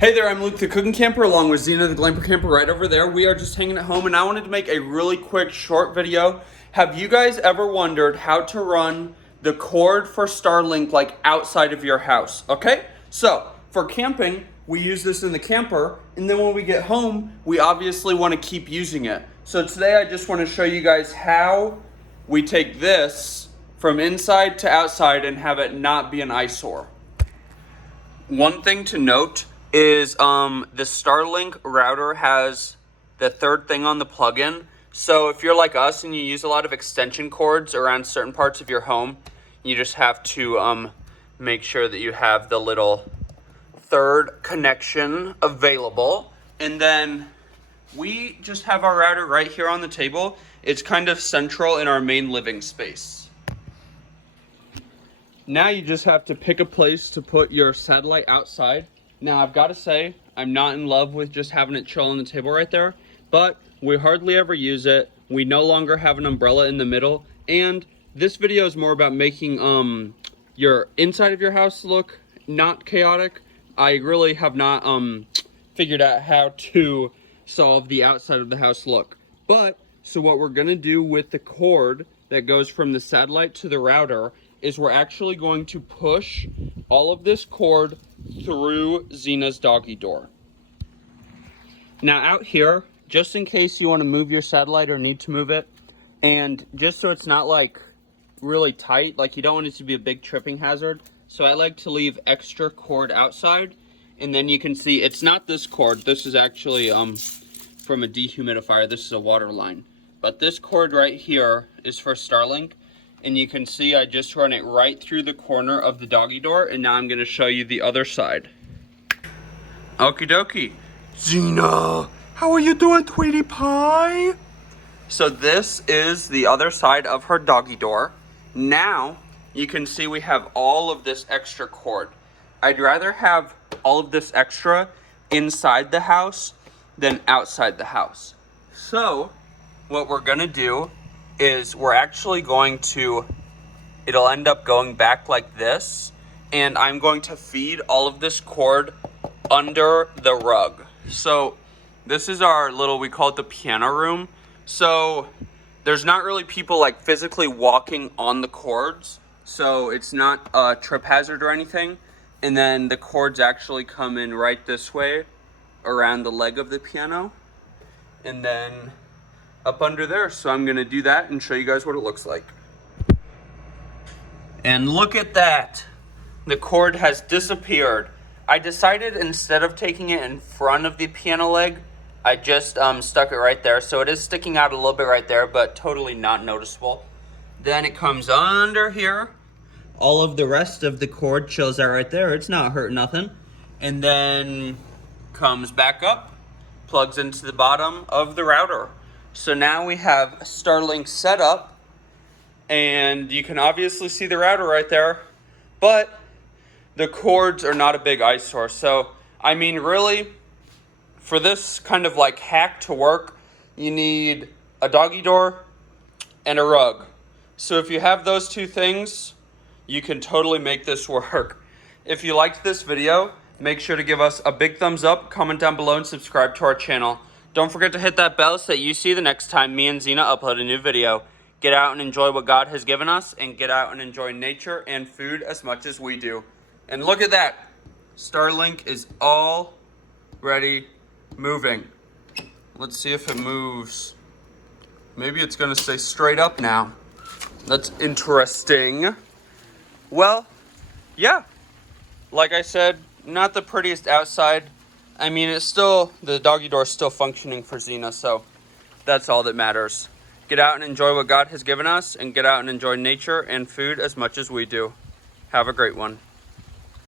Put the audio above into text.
Hey there, I'm Luke the Cookin Camper along with Zena the Glamper Camper right over there. We are just hanging at home and I wanted to make a really quick short video. Have you guys ever wondered how to run the cord for Starlink like outside of your house? Okay, so for camping, we use this in the camper, and then when we get home, we obviously want to keep using it. So today I just want to show you guys how we take this from inside to outside and have it not be an eyesore. One thing to note is the Starlink router has the third thing on the plug-in. So if you're like us and you use a lot of extension cords around certain parts of your home, you just have to make sure that you have the little third connection available. And then we just have our router right here on the table. It's kind of central in our main living space. Now you just have to pick a place to put your satellite outside. Now I've got to say, I'm not in love with just having it chill on the table right there, but we hardly ever use it. We no longer have an umbrella in the middle, and this video is more about making your inside of your house look not chaotic. I really have not figured out how to solve the outside of the house look. But, so what we're gonna do with the cord that goes from the satellite to the router is we're actually going to push all of this cord through Zena's doggy door. Now out here, just in case you want to move your satellite or need to move it, and just so it's not like really tight, like you don't want it to be a big tripping hazard, so I like to leave extra cord outside. And then you can see it's not this cord, this is actually from a dehumidifier, this is a water line. But this cord right here is for Starlink. And you can see I just run it right through the corner of the doggy door, and now I'm gonna show you the other side. Okie dokie. Zena, how are you doing, Tweety Pie? So this is the other side of her doggy door. Now, you can see we have all of this extra cord. I'd rather have all of this extra inside the house than outside the house. So, what we're gonna do is we're actually going to, it'll end up going back like this, and I'm going to feed all of this cord under the rug. So this is our little, we call it the piano room. So there's not really people like physically walking on the cords, so it's not a trip hazard or anything. And then the cords actually come in right this way around the leg of the piano, and then up under there. So I'm gonna do that and show you guys what it looks like. And look at that, the cord has disappeared. I decided instead of taking it in front of the piano leg, I just stuck it right there. So it is sticking out a little bit right there, but totally not noticeable. Then it comes under here. All of the rest of the cord chills out right there. It's not hurting nothing. And then comes back up, plugs into the bottom of the router. So now we have Starlink set up, and you can obviously see the router right there, but the cords are not a big eyesore. So, I mean, really, for this kind of like hack to work, you need a doggy door and a rug. So if you have those two things, you can totally make this work. If you liked this video, make sure to give us a big thumbs up, comment down below, and subscribe to our channel. Don't forget to hit that bell so that you see the next time me and Zena upload a new video. Get out and enjoy what God has given us, and get out and enjoy nature and food as much as we do. And look at that. Starlink is already moving. Let's see if it moves. Maybe it's gonna stay straight up now. That's interesting. Well, yeah. Like I said, not the prettiest outside. I mean, it's still, the doggy door is still functioning for Zena, so that's all that matters. Get out and enjoy what God has given us, and get out and enjoy nature and food as much as we do. Have a great one.